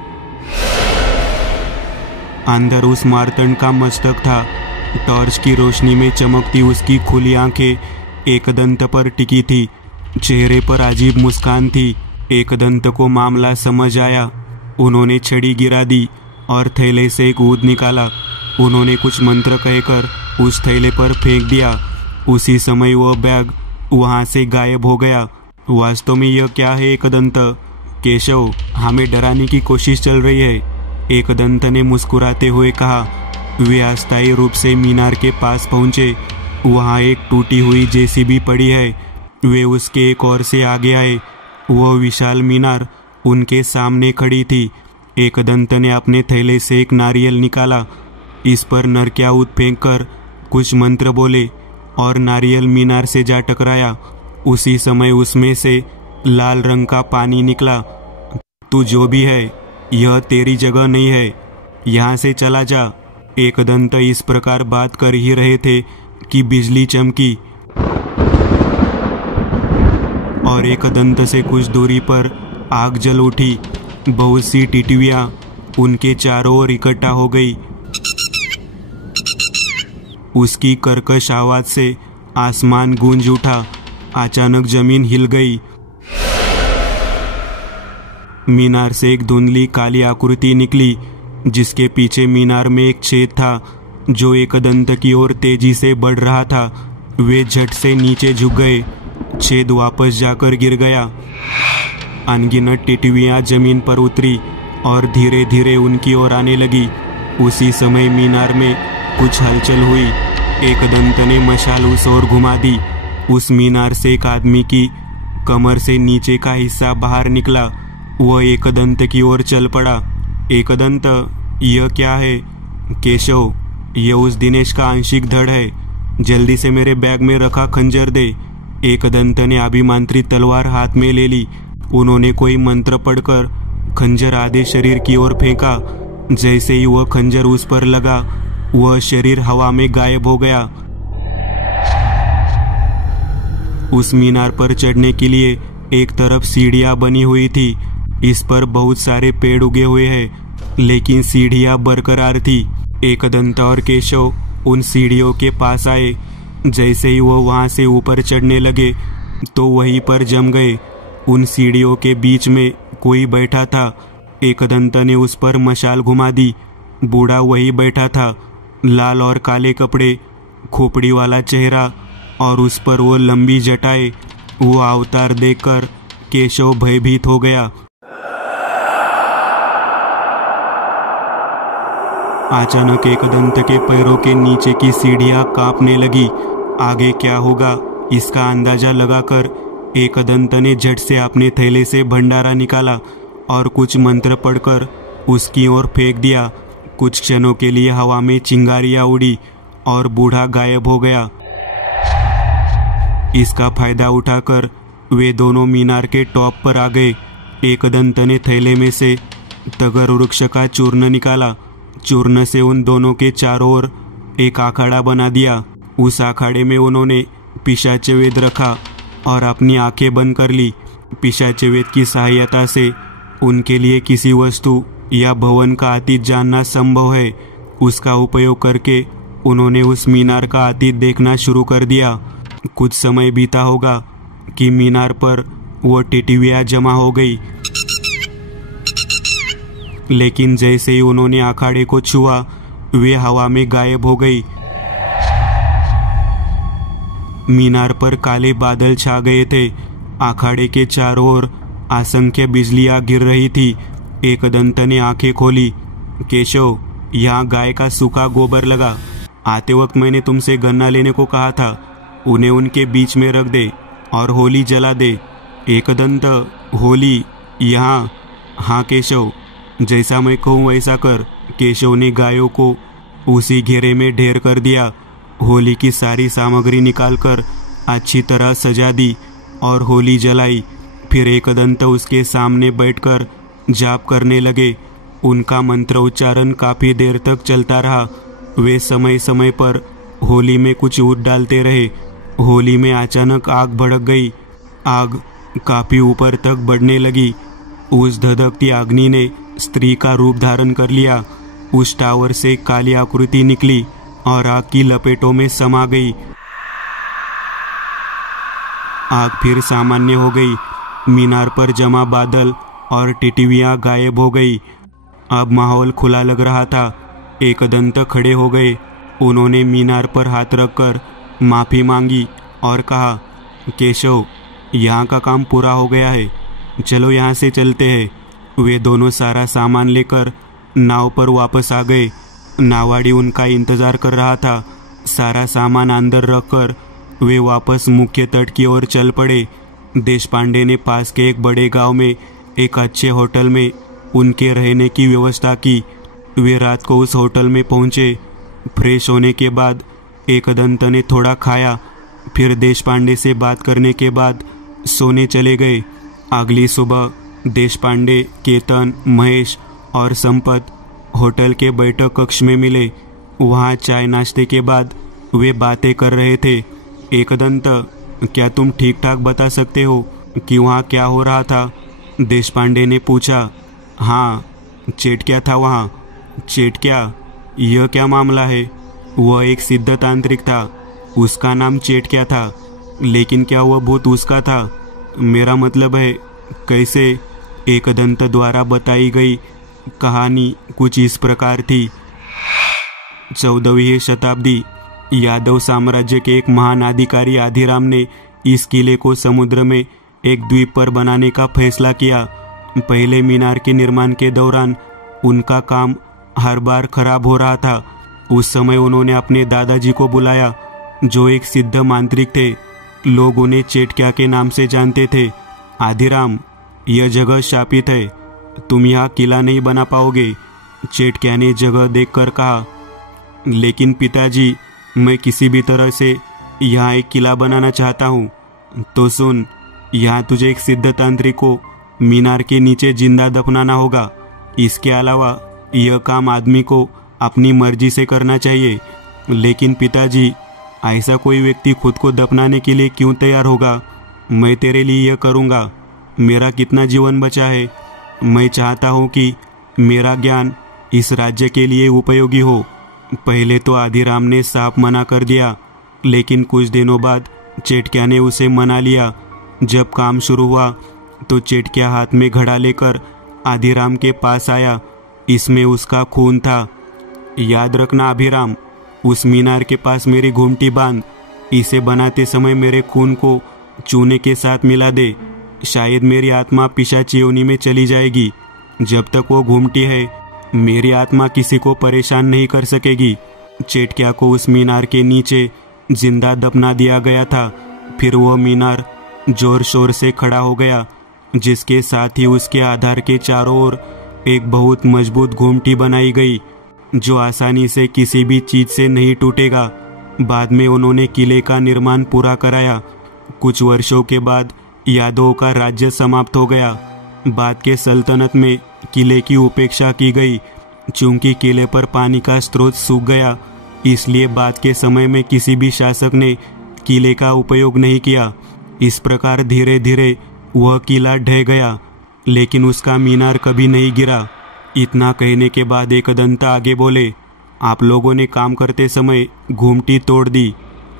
अंदर उस मार्तंड का मस्तक था। टॉर्च की रोशनी में चमकती उसकी खुली आंखें एकदंत पर टिकी थी। चेहरे पर अजीब मुस्कान थी। एकदंत को मामला समझ आया। उन्होंने छड़ी गिरा दी और थैले से एक ऊद निकाला। उन्होंने कुछ मंत्र कहकर उस थैले पर फेंक दिया। उसी समय वह बैग वहां से गायब हो गया। वास्तव में यह क्या है एकदंत? केशव, हमें डराने की कोशिश चल रही है, एकदंत ने मुस्कुराते हुए कहा। वे अस्थायी रूप से मीनार के पास पहुंचे। वहां एक टूटी हुई जेसीबी पड़ी है। वे उसके एक ओर से आगे आए। वह विशाल मीनार उनके सामने खड़ी थी। एकदंत ने अपने थैले से एक नारियल निकाला। इस पर नरक्याऊद फेंककर कुछ मंत्र बोले और नारियल मीनार से जा टकराया। उसी समय उसमें से लाल रंग का पानी निकला। तू जो भी है, यह तेरी जगह नहीं है, यहाँ से चला जा। एकदंत इस प्रकार बात कर ही रहे थे कि बिजली चमकी और एकदंत से कुछ दूरी पर आग जल उठी। बहुत सी टिटवियां उनके चारों ओर इकट्ठा हो गई। उसकी कर्कश आवाज से आसमान गूंज उठा। अचानक जमीन हिल गई। मीनार से एक धुंधली काली आकृति निकली, जिसके पीछे मीनार में एक छेद था जो एकदंत की ओर तेजी से बढ़ रहा था। वे झट से नीचे झुक गए। छेद वापस जाकर गिर गया। अनगिनत टिटवियां जमीन पर उतरी और धीरे धीरे उनकी ओर आने लगी। उसी समय मीनार में कुछ हलचल हुई। एकदंत ने मशाल उस ओर घुमा दी। उस मीनार से एक आदमी की कमर से नीचे का हिस्सा बाहर निकला। वह एकदंत की ओर चल पड़ा। एकदंत, यह क्या है? केशव, यह उस दिनेश का आंशिक धड़ है। जल्दी से मेरे बैग में रखा खंजर दे। एकदंत ने अभिमांत्रित तलवार हाथ में ले ली। उन्होंने कोई मंत्र पढ़कर खंजर आधे शरीर की ओर फेंका। जैसे ही वह खंजर उस पर लगा, वह शरीर हवा में गायब हो गया। उस मीनार पर चढ़ने के लिए एक तरफ सीढ़ियां बनी हुई थी। इस पर बहुत सारे पेड़ उगे हुए हैं, लेकिन सीढ़ियां बरकरार थी। एकदंत और केशव उन सीढ़ियों के पास आए। जैसे ही वो वहां से ऊपर चढ़ने लगे तो वहीं पर जम गए। उन सीढ़ियों के बीच में कोई बैठा था। एकदंत ने उस पर मशाल घुमा दी। बूढ़ा वही बैठा था, लाल और काले कपड़े, खोपड़ी वाला चेहरा और उस पर वो लंबी जटाएं। वो अवतार देखकर केशव भयभीत हो गया। अचानक एकदंत के पैरों के नीचे की सीढ़ियां कांपने लगी। आगे क्या होगा इसका अंदाजा लगाकर एकदंत ने झट से अपने थैले से भंडारा निकाला और कुछ मंत्र पढ़कर उसकी ओर फेंक दिया। कुछ क्षणों के लिए हवा में चिंगारियां उड़ी और बूढ़ा गायब हो गया। इसका फायदा उठाकर वे दोनों मीनार के टॉप पर आ गए। एकदंत ने थैले में से तगर वृक्ष का चूर्ण निकाला। चूर्ण से उन दोनों के चारों ओर एक अखाड़ा बना दिया। उस अखाड़े में उन्होंने पिशाच वेद रखा और अपनी आंखें बंद कर ली। पिशाच वेद की सहायता से उनके लिए किसी वस्तु या भवन का अतीत जानना संभव है। उसका उपयोग करके उन्होंने उस मीनार का अतीत देखना शुरू कर दिया। कुछ समय बीता होगा कि मीनार पर वो टिटवियां जमा हो गई, लेकिन जैसे ही उन्होंने अखाड़े को छुआ, वे हवा में गायब हो गई। मीनार पर काले बादल छा गए थे। अखाड़े के चारों ओर असंख्य बिजलियां गिर रही थी। एकदंत ने आंखें खोली। केशव, यहाँ गाय का सूखा गोबर लगा। आते वक्त मैंने तुमसे गन्ना लेने को कहा था। उन्हें उनके बीच में रख दे और होली जला दे। एकदंत, होली यहाँ? हाँ केशव, जैसा मैं कहूँ वैसा कर। केशव ने गायों को उसी घेरे में ढेर कर दिया। होली की सारी सामग्री निकालकर अच्छी तरह सजा दी और होली जलाई। फिर एकदंत उसके सामने बैठकर जाप करने लगे। उनका मंत्र उच्चारण काफी देर तक चलता रहा। वे समय समय पर होली में कुछ ऊत डालते रहे। होली में अचानक आग भड़क गई। आग काफी ऊपर तक बढ़ने लगी। उस धधकती अग्नि ने स्त्री का रूप धारण कर लिया। उस टावर से काली आकृति निकली और आग की लपेटों में समा गई। आग फिर सामान्य हो गई। मीनार पर जमा बादल और टिटवियां गायब हो गई। अब माहौल खुला लग रहा था। एकदंत खड़े हो गए। उन्होंने मीनार पर हाथ रखकर माफी मांगी और कहा, केशव, यहाँ का काम पूरा हो गया है, चलो यहाँ से चलते हैं। वे दोनों सारा सामान लेकर नाव पर वापस आ गए। नावाड़ी उनका इंतजार कर रहा था। सारा सामान अंदर रखकर वे वापस मुख्य तट की ओर चल पड़े। देशपांडे ने पास के एक बड़े गांव में एक अच्छे होटल में उनके रहने की व्यवस्था की। वे रात को उस होटल में पहुंचे। फ्रेश होने के बाद एकदंत ने थोड़ा खाया। फिर देशपांडे से बात करने के बाद सोने चले गए। अगली सुबह देशपांडे, केतन, महेश और संपत होटल के बैठक कक्ष में मिले। वहाँ चाय नाश्ते के बाद वे बातें कर रहे थे। एकदंत, क्या तुम ठीक ठाक बता सकते हो कि वहाँ क्या हो रहा था? देशपांडे ने पूछा। हाँ, चेटक्या था वहाँ। चेटक्या? यह क्या मामला है? वह एक सिद्ध तांत्रिक था। उसका नाम चेटक्या था। लेकिन क्या वह भूत उसका था? मेरा मतलब है, कैसे? एकदंत द्वारा बताई गई कहानी कुछ इस प्रकार थी। 14वीं शताब्दी, यादव साम्राज्य के एक महान अधिकारी आदिराम ने इस किले को समुद्र में एक द्वीप पर बनाने का फैसला किया। पहले मीनार के निर्माण के दौरान उनका काम हर बार खराब हो रहा था। उस समय उन्होंने अपने दादाजी को बुलाया, जो एक सिद्ध मांत्रिक थे। लोग उन्हें चेटक्या के नाम से जानते थे। आदिराम, यह जगह शापित है, तुम यहाँ किला नहीं बना पाओगे। चेटक्या ने जगह देखकर कहा, लेकिन पिताजी, मैं किसी भी तरह से यहाँ एक किला बनाना चाहता हूँ। तो सुन, यहाँ तुझे एक सिद्ध तांत्रिक को मीनार के नीचे जिंदा दफनाना होगा। इसके अलावा यह काम आदमी को अपनी मर्जी से करना चाहिए। लेकिन पिताजी, ऐसा कोई व्यक्ति खुद को दफनाने के लिए क्यों तैयार होगा? मैं तेरे लिए यह करूँगा। मेरा कितना जीवन बचा है। मैं चाहता हूँ कि मेरा ज्ञान इस राज्य के लिए उपयोगी हो। पहले तो आदिराम ने साफ मना कर दिया, लेकिन कुछ दिनों बाद चेटक्या ने उसे मना लिया। जब काम शुरू हुआ तो चेटक्या हाथ में घड़ा लेकर आदिराम के पास आया। इसमें उसका खून था। याद रखना अभिराम, उस मीनार के पास मेरी घूमटी बांध। इसे बनाते समय मेरे खून को चूने के साथ मिला दे। शायद मेरी आत्मा पिशाची योनि में चली जाएगी। जब तक वो घूमती है, मेरी आत्मा किसी को परेशान नहीं कर सकेगी। चेटक्या को उस मीनार के नीचे जिंदा दफना दिया गया था। फिर वह मीनार जोर शोर से खड़ा हो गया, जिसके साथ ही उसके आधार के चारों ओर एक बहुत मजबूत घूमटी बनाई गई, जो आसानी से किसी भी चीज से नहीं टूटेगा। बाद में उन्होंने किले का निर्माण पूरा कराया। कुछ वर्षों के बाद यादवों का राज्य समाप्त हो गया। बाद के सल्तनत में किले की उपेक्षा की गई। चूंकि किले पर पानी का स्रोत सूख गया, इसलिए बाद के समय में किसी भी शासक ने किले का उपयोग नहीं किया। इस प्रकार धीरे धीरे वह किला ढह गया, लेकिन उसका मीनार कभी नहीं गिरा। इतना कहने के बाद एकदंत आगे बोले, आप लोगों ने काम करते समय घूमटी तोड़ दी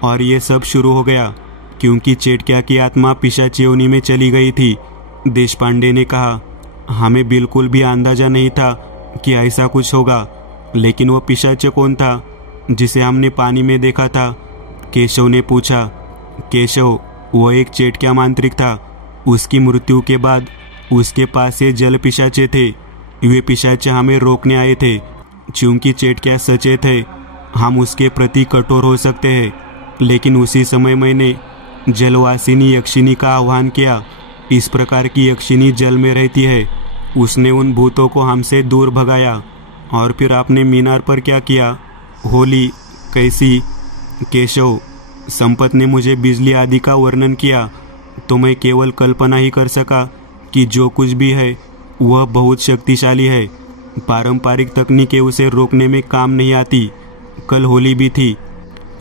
और ये सब शुरू हो गया क्योंकि चेटक्या की आत्मा पिशाची योनि में चली गई थी। देशपांडे ने कहा, हमें बिल्कुल भी अंदाजा नहीं था कि ऐसा कुछ होगा। लेकिन वह पिशाच कौन था जिसे हमने पानी में देखा था? केशव ने पूछा। केशव, वह एक चेटक्या मांत्रिक था। उसकी मृत्यु के बाद उसके पास ये जल पिशाचे थे। वे पिशाच हमें रोकने आए थे। चूंकि चेटकिया सचेत है, हम उसके प्रति कठोर हो सकते हैं, लेकिन उसी समय मैंने जलवासिनी यक्षिनी का आह्वान किया। इस प्रकार की यक्षिनी जल में रहती है। उसने उन भूतों को हमसे दूर भगाया। और फिर आपने मीनार पर क्या किया? होली कैसी? केशव, संपत ने मुझे बिजली आदि का वर्णन किया तो मैं केवल कल्पना ही कर सका कि जो कुछ भी है वह बहुत शक्तिशाली है। पारंपरिक तकनीकें उसे रोकने में काम नहीं आती। कल होली भी थी,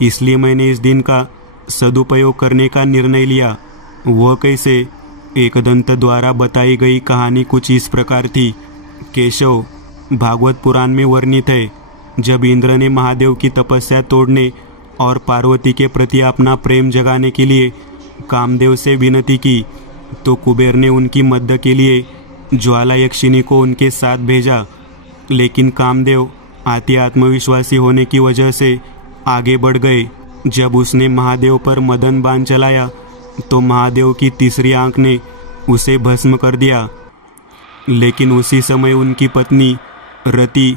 इसलिए मैंने इस दिन का सदुपयोग करने का निर्णय लिया। वह कैसे? एकदंत द्वारा बताई गई कहानी कुछ इस प्रकार थी। केशव, भागवत पुराण में वर्णित है, जब इंद्र ने महादेव की तपस्या तोड़ने और पार्वती के प्रति अपना प्रेम जगाने के लिए कामदेव से विनती की तो कुबेर ने उनकी मदद के लिए ज्वाला यक्षिनी को उनके साथ भेजा। लेकिन कामदेव अति आत्मविश्वासी होने की वजह से आगे बढ़ गए। जब उसने महादेव पर मदन बाण चलाया तो महादेव की तीसरी आंख ने उसे भस्म कर दिया। लेकिन उसी समय उनकी पत्नी रति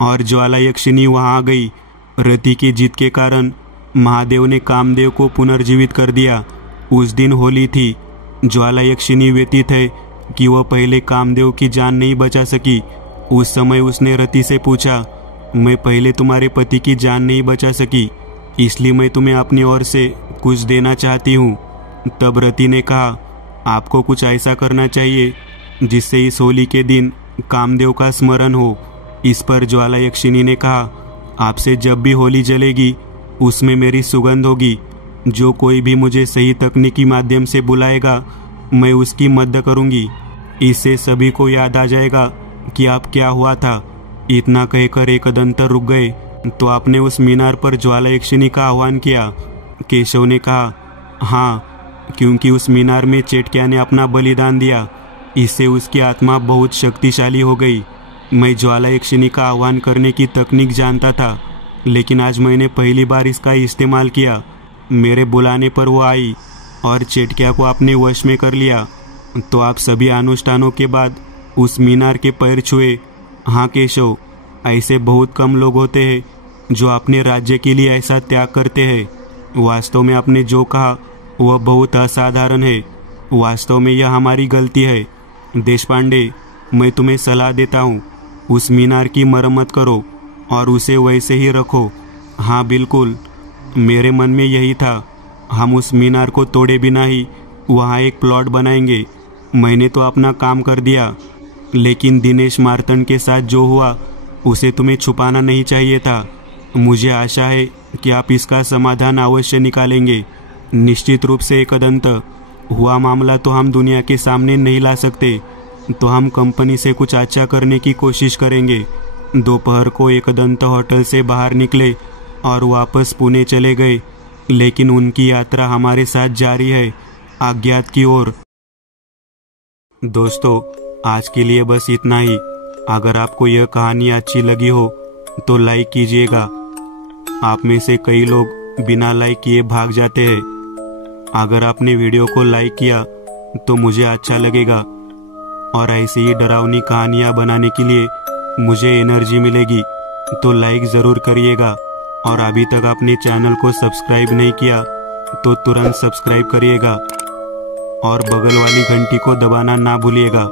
और ज्वाला यक्षिनी वहां आ गई। रति की जीत के कारण महादेव ने कामदेव को पुनर्जीवित कर दिया। उस दिन होली थी। ज्वाला यक्षिनी व्यतीत है कि वह पहले कामदेव की जान नहीं बचा सकी। उस समय उसने रति से पूछा, मैं पहले तुम्हारे पति की जान नहीं बचा सकी, इसलिए मैं तुम्हें अपनी ओर से कुछ देना चाहती हूँ। तब रति ने कहा, आपको कुछ ऐसा करना चाहिए जिससे इस होली के दिन कामदेव का स्मरण हो। इस पर ज्वाला यक्षिनी ने कहा, आपसे जब भी होली जलेगी उसमें मेरी सुगंध होगी। जो कोई भी मुझे सही तकनीकी माध्यम से बुलाएगा मैं उसकी मदद करूंगी। इससे सभी को याद आ जाएगा कि आप क्या हुआ था। इतना कहकर एकदंत रुक गए तो आपने उस मीनार पर ज्वाला यक्षिनी का आह्वान किया। केशव ने कहा, हाँ, क्योंकि उस मीनार में चेटकिया ने अपना बलिदान दिया। इससे उसकी आत्मा बहुत शक्तिशाली हो गई। मैं ज्वाला यक्षिनी का आह्वान करने की तकनीक जानता था, लेकिन आज मैंने पहली बार इसका इस्तेमाल किया। मेरे बुलाने पर वो आई और चेटकिया को अपने वश में कर लिया। तो आप सभी अनुष्ठानों के बाद उस मीनार के पैर छुए। हाँ केशव, ऐसे बहुत कम लोग होते हैं जो अपने राज्य के लिए ऐसा त्याग करते हैं। वास्तव में आपने जो कहा वह बहुत असाधारण है। वास्तव में यह हमारी गलती है। देशपांडे, मैं तुम्हें सलाह देता हूँ, उस मीनार की मरम्मत करो और उसे वैसे ही रखो। हाँ बिल्कुल, मेरे मन में यही था। हम उस मीनार को तोड़े बिना ही वहाँ एक प्लॉट बनाएंगे। मैंने तो अपना काम कर दिया, लेकिन दिनेश मार्तंड के साथ जो हुआ उसे तुम्हें छुपाना नहीं चाहिए था। मुझे आशा है कि आप इसका समाधान अवश्य निकालेंगे। निश्चित रूप से एकदंत, हुआ मामला तो हम दुनिया के सामने नहीं ला सकते, तो हम कंपनी से कुछ अच्छा करने की कोशिश करेंगे। दोपहर को एकदंत होटल से बाहर निकले और वापस पुणे चले गए, लेकिन उनकी यात्रा हमारे साथ जारी है, अज्ञात की ओर। दोस्तों, आज के लिए बस इतना ही। अगर आपको यह कहानी अच्छी लगी हो तो लाइक कीजिएगा। आप में से कई लोग बिना लाइक किए भाग जाते हैं। अगर आपने वीडियो को लाइक किया तो मुझे अच्छा लगेगा और ऐसी ही डरावनी कहानियाँ बनाने के लिए मुझे एनर्जी मिलेगी। तो लाइक ज़रूर करिएगा और अभी तक आपने चैनल को सब्सक्राइब नहीं किया तो तुरंत सब्सक्राइब करिएगा और बगल वाली घंटी को दबाना ना भूलिएगा।